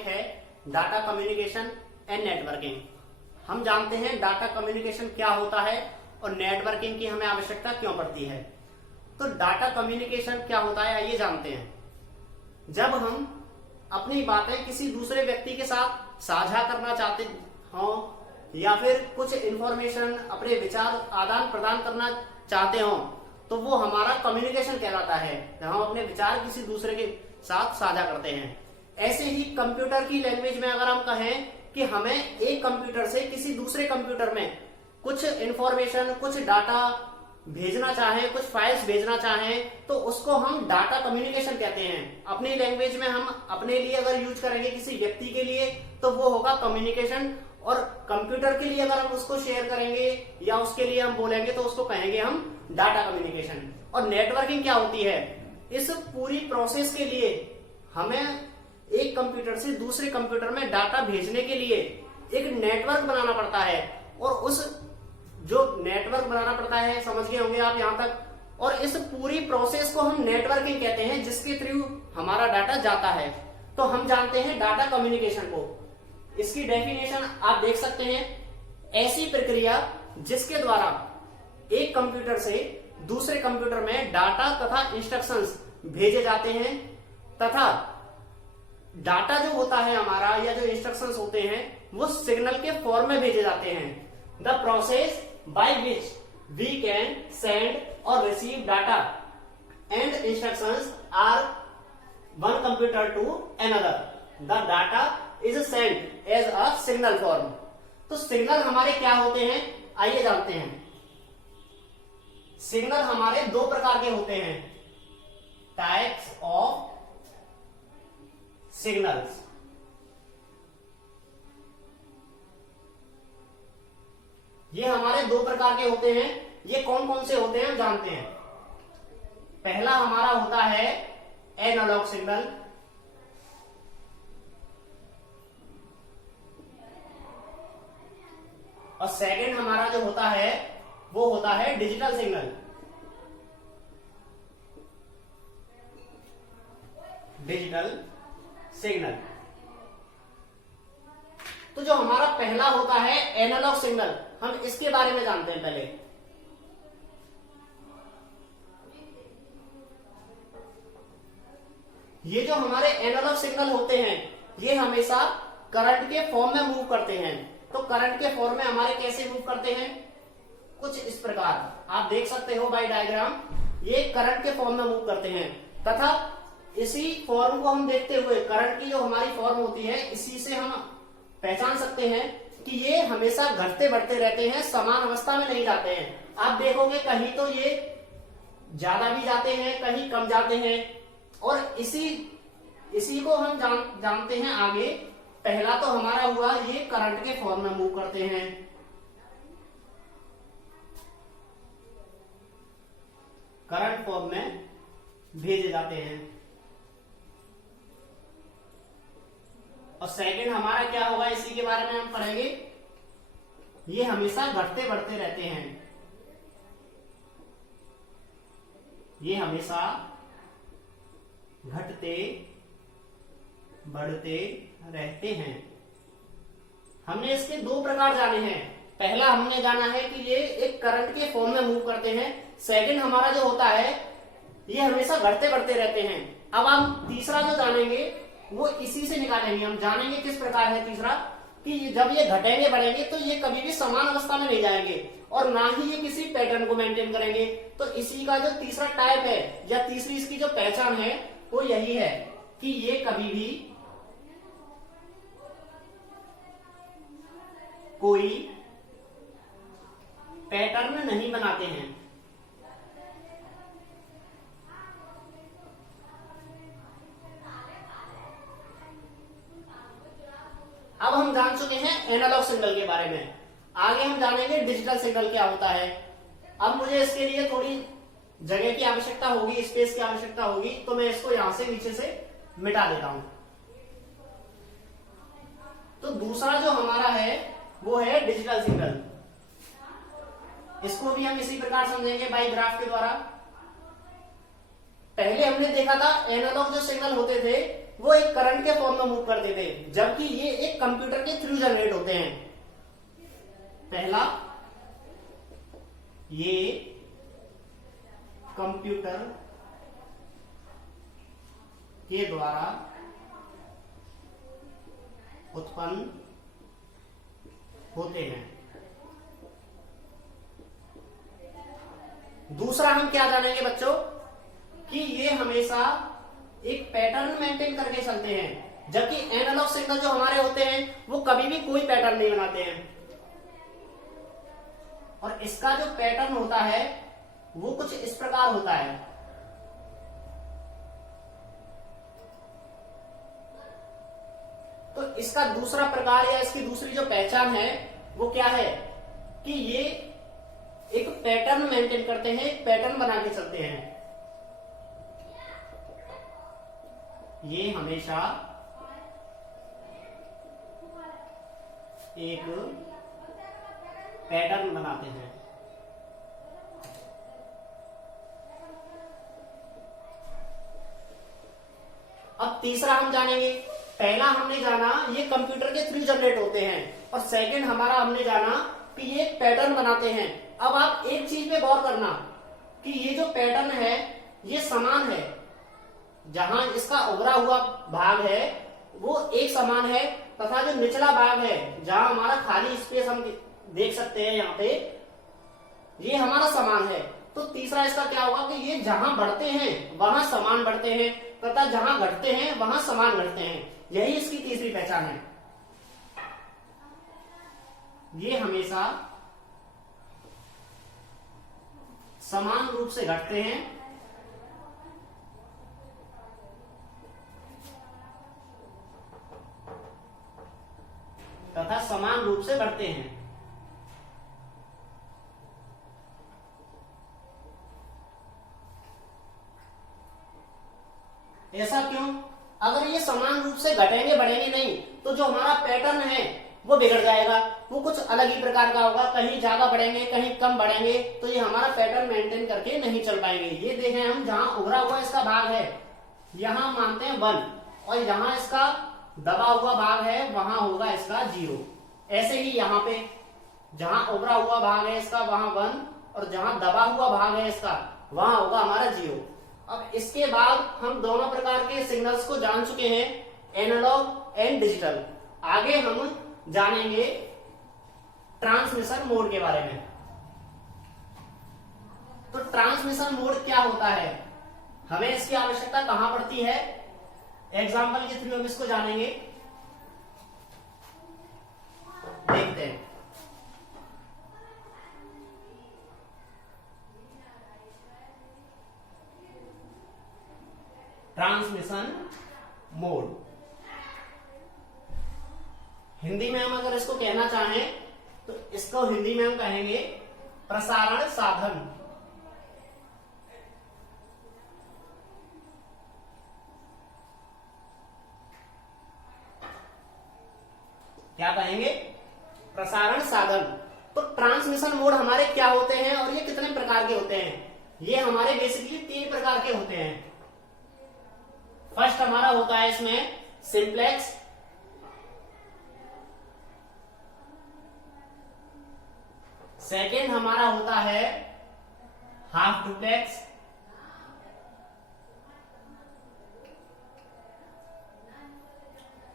Topic है data communication and networking. हम जानते हैं डाटा कम्युनिकेशन क्या होता है और नेटवर्किंग की हमें आवश्यकता क्यों पड़ती है। तो डाटा कम्युनिकेशन क्या होता है आइए जानते हैं। जब हम अपनी बातें किसी दूसरे व्यक्ति के साथ साझा करना चाहते हो या फिर कुछ इंफॉर्मेशन अपने विचार आदान प्रदान करना चाहते हो तो वो हमारा कम्युनिकेशन कहलाता है, जब हम अपने विचार किसी दूसरे के साथ साझा करते हैं। ऐसे ही कंप्यूटर की लैंग्वेज में अगर हम कहें कि हमें एक कंप्यूटर से किसी दूसरे कंप्यूटर में कुछ इंफॉर्मेशन, कुछ डाटा भेजना चाहें, कुछ फाइल्स भेजना चाहें तो उसको हम डाटा कम्युनिकेशन कहते हैं। अपनी लैंग्वेज में हम अपने लिए अगर यूज करेंगे किसी व्यक्ति के लिए तो वो होगा कम्युनिकेशन, और कंप्यूटर के लिए अगर हम उसको शेयर करेंगे या उसके लिए हम बोलेंगे तो उसको कहेंगे हम डाटा कम्युनिकेशन। और नेटवर्किंग क्या होती है, इस पूरी प्रोसेस के लिए हमें एक कंप्यूटर से दूसरे कंप्यूटर में डाटा भेजने के लिए एक नेटवर्क बनाना पड़ता है, और उस जो नेटवर्क बनाना पड़ता है समझ गए होंगे आप यहां तक। और इस पूरी प्रोसेस को हम नेटवर्किंग कहते हैं जिसके थ्रू हमारा डाटा जाता है। तो हम जानते हैं डाटा कम्युनिकेशन को। इसकी डेफिनेशन आप देख सकते हैं, ऐसी प्रक्रिया जिसके द्वारा एक कंप्यूटर से दूसरे कंप्यूटर में डाटा तथा इंस्ट्रक्शंस भेजे जाते हैं, तथा डाटा जो होता है हमारा या जो इंस्ट्रक्शंस होते हैं वो सिग्नल के फॉर्म में भेजे जाते हैं। The process by which we can send और receive data and instructions or one computer to another. The data is send as a signal form. तो सिग्नल हमारे क्या होते हैं आइए जानते हैं। सिग्नल हमारे दो प्रकार के होते हैं, टाइप्स ऑफ सिग्नल्स। ये हमारे दो प्रकार के होते हैं। ये कौन कौन से होते हैं हम जानते हैं। पहला हमारा होता है एनालॉग सिग्नल, और सेकंड हमारा जो होता है वो होता है डिजिटल सिग्नल। Digital signal. तो जो हमारा पहला होता है एनालॉग सिग्नल, हम इसके बारे में जानते हैं पहले। ये जो हमारे एनालॉग सिग्नल होते हैं ये हमेशा करंट के फॉर्म में मूव करते हैं। तो करंट के फॉर्म में हमारे कैसे मूव करते हैं, कुछ इस प्रकार आप देख सकते हो बाय डायग्राम। ये करंट के फॉर्म में मूव करते हैं, तथा इसी फॉर्म को हम देखते हुए करंट की जो हमारी फॉर्म होती है इसी से हम पहचान सकते हैं कि ये हमेशा घटते बढ़ते रहते हैं, समान अवस्था में नहीं जाते हैं। आप देखोगे कहीं तो ये ज्यादा भी जाते हैं, कहीं कम जाते हैं, और इसी को हम जानते हैं आगे। पहला तो हमारा हुआ ये करंट के फॉर्म में मूव करते हैं, करंट फॉर्म में भेजे जाते हैं। और सेकंड हमारा क्या होगा इसी के बारे में हम पढ़ेंगे, ये हमेशा घटते बढ़ते रहते हैं। ये हमेशा घटते बढ़ते रहते हैं। हमने इसके दो प्रकार जाने हैं। पहला हमने जाना है कि ये एक करंट के फॉर्म में मूव करते हैं। सेकंड हमारा जो होता है ये हमेशा घटते बढ़ते रहते हैं। अब हम तीसरा जो जानेंगे वो इसी से निकालेंगे। हम जानेंगे किस प्रकार है तीसरा, कि जब ये घटेंगे बढ़ेंगे तो ये कभी भी समान अवस्था में नहीं जाएंगे और ना ही ये किसी पैटर्न को मेंटेन करेंगे। तो इसी का जो तीसरा टाइप है या तीसरी इसकी जो पहचान है वो यही है कि ये कभी भी कोई पैटर्न नहीं बनाते हैं। अब हम जान चुके हैं एनालॉग सिग्नल के बारे में, आगे हम जानेंगे डिजिटल सिग्नल क्या होता है। अब मुझे इसके लिए थोड़ी जगह की आवश्यकता होगी, स्पेस की आवश्यकता होगी, तो मैं इसको यहां से नीचे से मिटा देता हूं। तो दूसरा जो हमारा है वो है डिजिटल सिग्नल। इसको भी हम इसी प्रकार समझेंगे बाई ग्राफ के द्वारा। पहले हमने देखा था एनालॉग जो सिग्नल होते थे वो एक करंट के फॉर्म में मूव करते थे, जबकि ये एक कंप्यूटर के थ्रू जनरेट होते हैं। पहला, ये कंप्यूटर के द्वारा उत्पन्न होते हैं। दूसरा हम क्या जानेंगे बच्चों कि ये हमेशा एक पैटर्न मेंटेन करके चलते हैं, जबकि एनालॉग सिग्नल जो हमारे होते हैं वो कभी भी कोई पैटर्न नहीं बनाते हैं। और इसका जो पैटर्न होता है वो कुछ इस प्रकार होता है। तो इसका दूसरा प्रकार या इसकी दूसरी जो पहचान है वो क्या है कि ये एक पैटर्न मेंटेन करते हैं, एक पैटर्न बना के चलते हैं। ये हमेशा एक पैटर्न बनाते हैं। अब तीसरा हम जानेंगे। पहला हमने जाना ये कंप्यूटर के थ्रू जनरेट होते हैं, और सेकंड हमारा हमने जाना कि ये पैटर्न बनाते हैं। अब आप एक चीज पे गौर करना कि ये जो पैटर्न है ये समान है, जहां इसका उभरा हुआ भाग है वो एक समान है, तथा जो निचला भाग है जहां हमारा खाली स्पेस हम देख सकते हैं यहाँ पे, ये हमारा समान है। तो तीसरा इसका क्या होगा कि ये जहां बढ़ते हैं वहां समान बढ़ते हैं, तथा जहां घटते हैं वहां समान घटते हैं। यही इसकी तीसरी पहचान है। ये हमेशा समान रूप से घटते हैं तथा समान रूप से बढ़ते हैं। ऐसा क्यों? अगर ये समान रूप से घटेंगे बढ़ेंगे नहीं तो जो हमारा पैटर्न है वो बिगड़ जाएगा, वो कुछ अलग ही प्रकार का होगा, कहीं ज्यादा बढ़ेंगे कहीं कम बढ़ेंगे, तो ये हमारा पैटर्न मेंटेन करके नहीं चल पाएंगे। ये देखें हम, जहां उभरा हुआ इसका भाग है यहां मानते हैं 1, और जहां इसका दबा हुआ भाग है वहां होगा इसका 0। ऐसे ही यहाँ पे जहां उभरा हुआ भाग है इसका वहां 1, और जहां दबा हुआ भाग है इसका वहां होगा हमारा 0। अब इसके बाद हम दोनों प्रकार के सिग्नल्स को जान चुके हैं, एनालॉग एंड डिजिटल। आगे हम जानेंगे ट्रांसमिशन मोड के बारे में। तो ट्रांसमिशन मोड क्या होता है, हमें इसकी आवश्यकता कहां पड़ती है, एग्जाम्पल के थ्रू हम इसको जानेंगे। देखते हैं। ट्रांसमिशन मोड, हिंदी में हम अगर इसको कहना चाहें तो इसको हिंदी में हम कहेंगे प्रसारण साधन। क्या कहेंगे? प्रसारण साधन। तो ट्रांसमिशन मोड हमारे क्या होते हैं और ये कितने प्रकार के होते हैं? ये हमारे बेसिकली 3 प्रकार के होते हैं। फर्स्ट हमारा होता है इसमें सिंप्लेक्स, सेकेंड हमारा होता है हाफ डुप्लेक्स,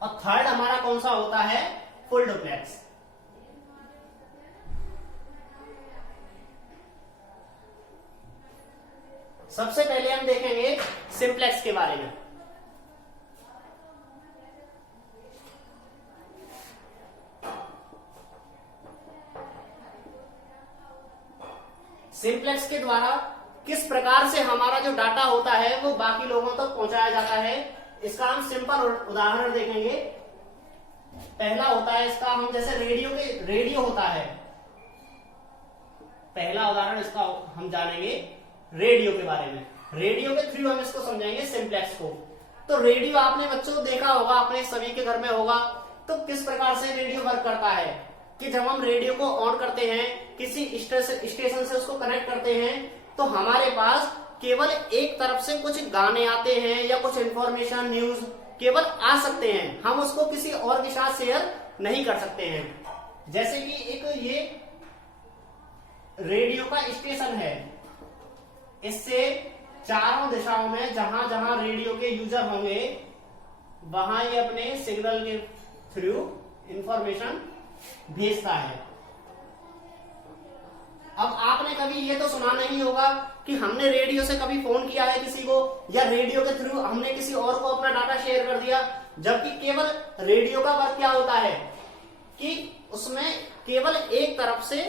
और थर्ड हमारा कौन सा होता है? Full duplex. सबसे पहले हम देखेंगे सिंप्लेक्स के बारे में। सिंप्लेक्स के द्वारा किस प्रकार से हमारा जो डाटा होता है वो बाकी लोगों तक पहुंचाया जाता है, इसका हम सिंपल उदाहरण देखेंगे। पहला होता है इसका, हम जैसे रेडियो होता है, पहला उदाहरण इसका हम जानेंगे रेडियो के बारे में। रेडियो के थ्रू हम इसको समझेंगे सिंप्लेक्स को। तो रेडियो आपने बच्चों देखा होगा, अपने सभी के घर में होगा। तो किस प्रकार से रेडियो वर्क करता है कि जब हम रेडियो को ऑन करते हैं, किसी स्टेशन से उसको कनेक्ट करते हैं, तो हमारे पास केवल एक तरफ से कुछ गाने आते हैं या कुछ इंफॉर्मेशन, न्यूज केवल आ सकते हैं, हम उसको किसी और के साथ शेयर नहीं कर सकते हैं। जैसे कि एक ये रेडियो का स्टेशन है, इससे चारों दिशाओं में जहां जहां रेडियो के यूजर होंगे वहां ये अपने सिग्नल के थ्रू इंफॉर्मेशन भेजता है। अब आपने कभी ये तो सुना नहीं होगा कि हमने रेडियो से कभी फोन किया है किसी को, या रेडियो के थ्रू हमने किसी और को अपना डाटा शेयर कर दिया, जबकि केवल रेडियो का वर्क क्या होता है कि उसमें केवल एक तरफ से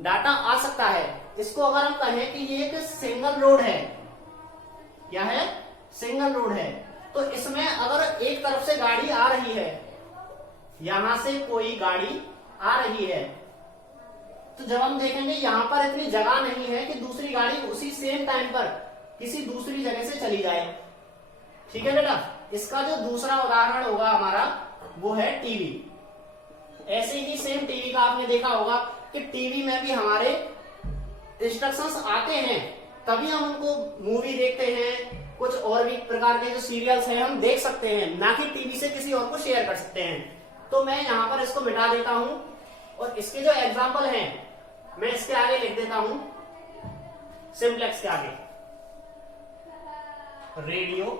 डाटा आ सकता है। इसको अगर हम कहें कि ये एक सिंगल रोड है, क्या है, सिंगल रोड है, तो इसमें अगर एक तरफ से गाड़ी आ रही है, यहां से कोई गाड़ी आ रही है, तो जब हम देखेंगे यहां पर इतनी जगह नहीं है कि दूसरी गाड़ी उसी सेम टाइम पर किसी दूसरी जगह से चली जाए। ठीक है बेटा, इसका जो दूसरा उदाहरण होगा हमारा वो है टीवी। ऐसे ही सेम टीवी का आपने देखा होगा कि टीवी में भी हमारे इंस्ट्रक्शंस आते हैं, तभी हम उनको मूवी देखते हैं, कुछ और भी प्रकार के जो सीरियल्स हैं हम देख सकते हैं, ना कि टीवी से किसी और को शेयर कर सकते हैं। तो मैं यहां पर इसको मिटा देता हूं और इसके जो एग्जाम्पल हैं मैं इसके आगे लिख देता हूं, सिंप्लेक्स के आगे रेडियो,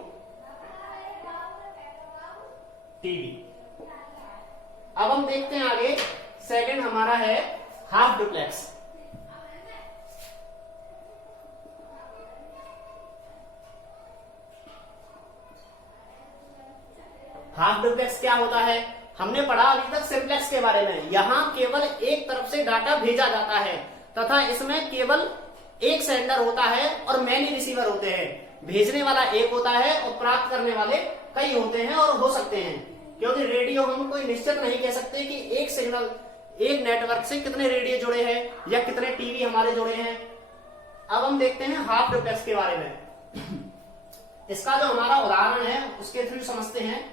टीवी। अब हम देखते हैं आगे, सेकंड हमारा है हाफ डुप्लेक्स। हाफ डुप्लेक्स क्या होता है? हमने पढ़ा अभी तक सिंप्लेक्स के बारे में। यहां केवल एक तरफ से डाटा भेजा जाता है तथा इसमें केवल एक सेंडर होता है और मैनी रिसीवर होते हैं। भेजने वाला एक होता है और प्राप्त करने वाले कई होते हैं और हो सकते हैं, क्योंकि रेडियो हम कोई निश्चित नहीं कह सकते कि एक सिग्नल, एक नेटवर्क से कितने रेडियो जुड़े हैं या कितने टीवी हमारे जुड़े हैं। अब हम देखते हैं हाफ डुप्लेक्स के बारे में। इसका जो हमारा उदाहरण है उसके थ्रू समझते हैं।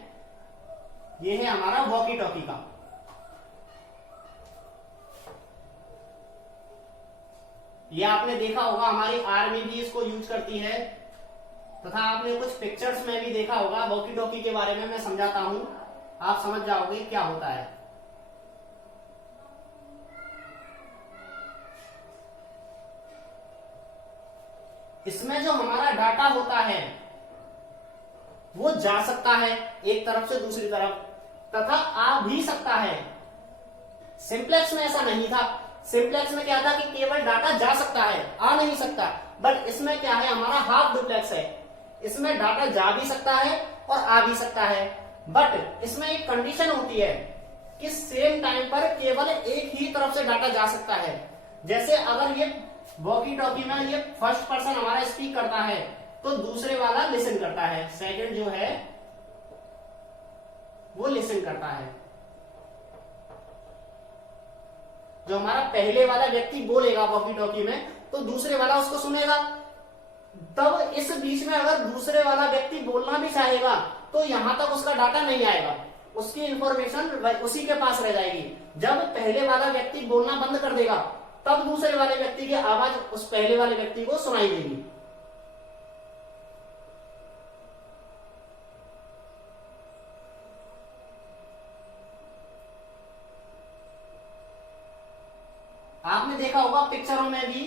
ये है हमारा वॉकी टॉकी का। ये आपने देखा होगा, हमारी आर्मी भी इसको यूज करती है, तथा आपने कुछ पिक्चर्स में भी देखा होगा। वॉकी टॉकी के बारे में मैं समझाता हूं, आप समझ जाओगे क्या होता है। इसमें जो हमारा डाटा होता है वो जा सकता है एक तरफ से दूसरी तरफ, तथा आ भी सकता है। सिंप्लेक्स में ऐसा नहीं था। सिंप्लेक्स में क्या था कि केवल डाटा जा सकता है, आ नहीं सकता। बट इसमें क्या है, हमारा हाफ डुप्लेक्स है, इसमें डाटा जा भी सकता है और आ भी सकता है। बट इसमें एक कंडीशन होती है कि सेम टाइम पर केवल एक ही तरफ से डाटा जा सकता है। जैसे अगर ये वॉकी टॉकी में ये फर्स्ट पर्सन हमारा स्पीक करता है तो दूसरे वाला लिसन करता है, सेकंड जो है वो लिसन करता है। जो हमारा पहले वाला व्यक्ति बोलेगा वॉकी टॉकी में तो दूसरे वाला उसको सुनेगा। तब इस बीच में अगर दूसरे वाला व्यक्ति बोलना भी चाहेगा तो यहां तक उसका डाटा नहीं आएगा, उसकी इंफॉर्मेशन उसी के पास रह जाएगी। जब पहले वाला व्यक्ति बोलना बंद कर देगा तब दूसरे वाले व्यक्ति की आवाज उस पहले वाले व्यक्ति को सुनाई देगी। आपने देखा होगा पिक्चरों में भी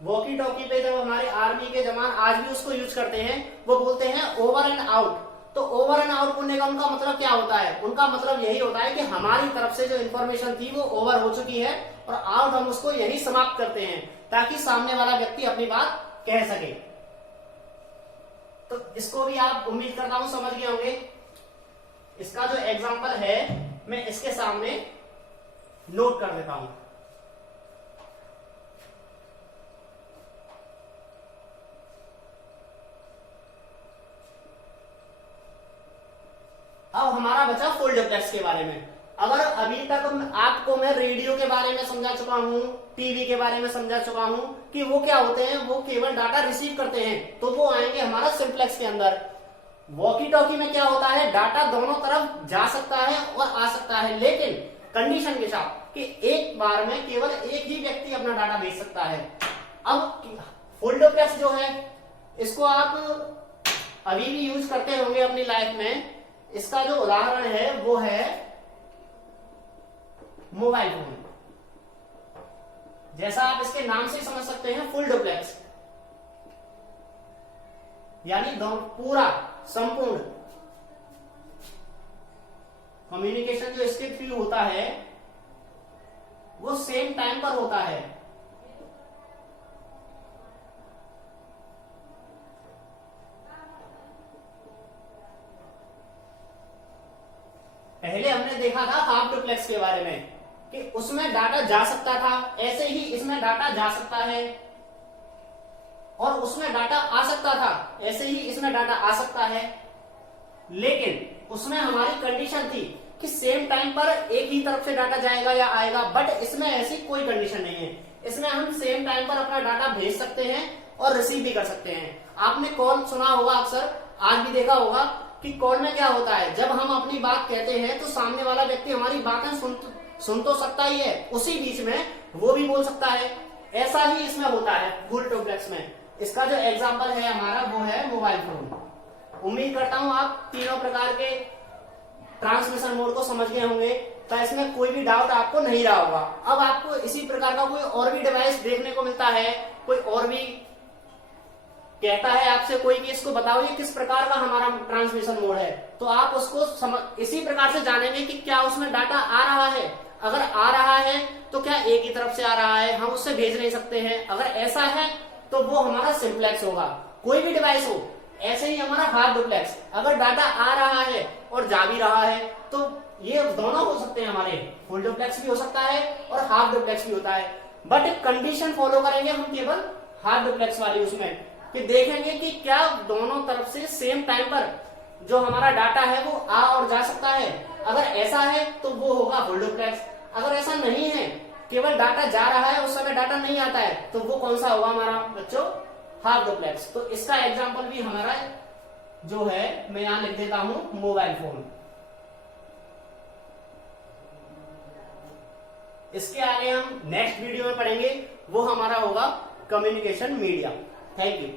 वॉकी टॉकी पे जब हमारे आर्मी के जवान आज भी उसको यूज करते हैं, वो बोलते हैं ओवर एंड आउट। तो ओवर एंड आउट बोलने का उनका मतलब क्या होता है? उनका मतलब यही होता है कि हमारी तरफ से जो इंफॉर्मेशन थी वो ओवर हो चुकी है और आउट हम उसको यही समाप्त करते हैं ताकि सामने वाला व्यक्ति अपनी बात कह सके। तो इसको भी आप उम्मीद करता हूं समझ गए होंगे। इसका जो एग्जाम्पल है मैं इसके सामने नोट कर देता हूं। अब हमारा बचा फुल डुप्लेक्स के बारे में। अगर अभी तक आपको मैं रेडियो के बारे में समझा चुका हूं, टीवी के बारे में समझा चुका हूं कि वो क्या होते हैं, वो केवल डाटा रिसीव करते हैं, तो वो आएंगे हमारा सिंप्लेक्स के अंदर। वॉकी टॉकी में क्या होता है, डाटा दोनों तरफ जा सकता है और आ सकता है, लेकिन कंडीशन के साथ कि एक बार में केवल एक ही व्यक्ति अपना डाटा भेज सकता है। अब फुल डुप्लेक्स जो है इसको आप अभी भी यूज करते होंगे अपनी लाइफ में। इसका जो उदाहरण है वो है मोबाइल फोन। जैसा आप इसके नाम से समझ सकते हैं, फुल डुप्लेक्स, यानी पूरा संपूर्ण कम्युनिकेशन जो इसके थ्रू होता है वो सेम टाइम पर होता है। पहले हमने देखा था हाफ डुप्लेक्स के बारे में कि उसमें डाटा जा सकता था, ऐसे ही इसमें डाटा जा सकता है, और उसमें डाटा आ सकता था, ऐसे ही इसमें डाटा आ सकता है। लेकिन उसमें हमारी कंडीशन थी कि सेम टाइम पर एक ही तरफ से डाटा जाएगा या आएगा, बट इसमें ऐसी कोई कंडीशन नहीं है। इसमें हम सेम टाइम पर अपना डाटा भेज सकते हैं और रिसीव भी कर सकते हैं। आपने कॉल सुना होगा अक्सर, आज भी देखा होगा कि कॉल में क्या होता है, जब हम अपनी बात कहते हैं तो सामने वाला व्यक्ति हमारी बातें सुन तो सकता ही है, उसी बीच में वो भी बोल सकता है। ऐसा ही इसमें होता है फुल डुप्लेक्स में। इसका जो एग्जाम्पल है हमारा वो है मोबाइल फोन। उम्मीद करता हूं आप तीनों प्रकार के ट्रांसमिशन मोड को समझ गए होंगे, तो इसमें कोई भी डाउट आपको नहीं रहा होगा। अब आपको इसी प्रकार का कोई और भी डिवाइस देखने को मिलता है, कोई और भी कहता है आपसे कोई कि इसको बताओ ये किस प्रकार का हमारा ट्रांसमिशन मोड है, तो आप उसको इसी प्रकार से जानेंगे कि क्या उसमें डाटा आ रहा है। अगर आ रहा है तो क्या एक ही तरफ से आ रहा है, हम उससे भेज नहीं सकते हैं। अगर ऐसा है तो वो हमारा सिंप्लेक्स होगा। कोई भी डिवाइस हो, ऐसे ही हमारा हाफ डुप्लेक्स, अगर डाटा आ रहा है और जा भी रहा है तो ये दोनों हो सकते हैं हमारे। फुल डुप्लेक्स भी हो सकता है और हाफ डुप्लेक्स भी होता है, बट कंडीशन फॉलो करेंगे हम केवल हाफ डुप्लेक्स वाली उसमें, कि देखेंगे कि क्या दोनों तरफ से सेम टाइम पर जो हमारा डाटा है वो आ और जा सकता है। अगर ऐसा है तो वो होगा फुल डुप्लेक्स। अगर ऐसा नहीं है, केवल डाटा जा रहा है, उस समय डाटा नहीं आता है, तो वो कौन सा होगा हमारा बच्चों? Half duplex. तो इसका एग्जांपल भी हमारा जो है मैं यहां लिख देता हूं, मोबाइल फोन। इसके आगे हम नेक्स्ट वीडियो में पढ़ेंगे, वो हमारा होगा कम्युनिकेशन मीडिया। Thank you.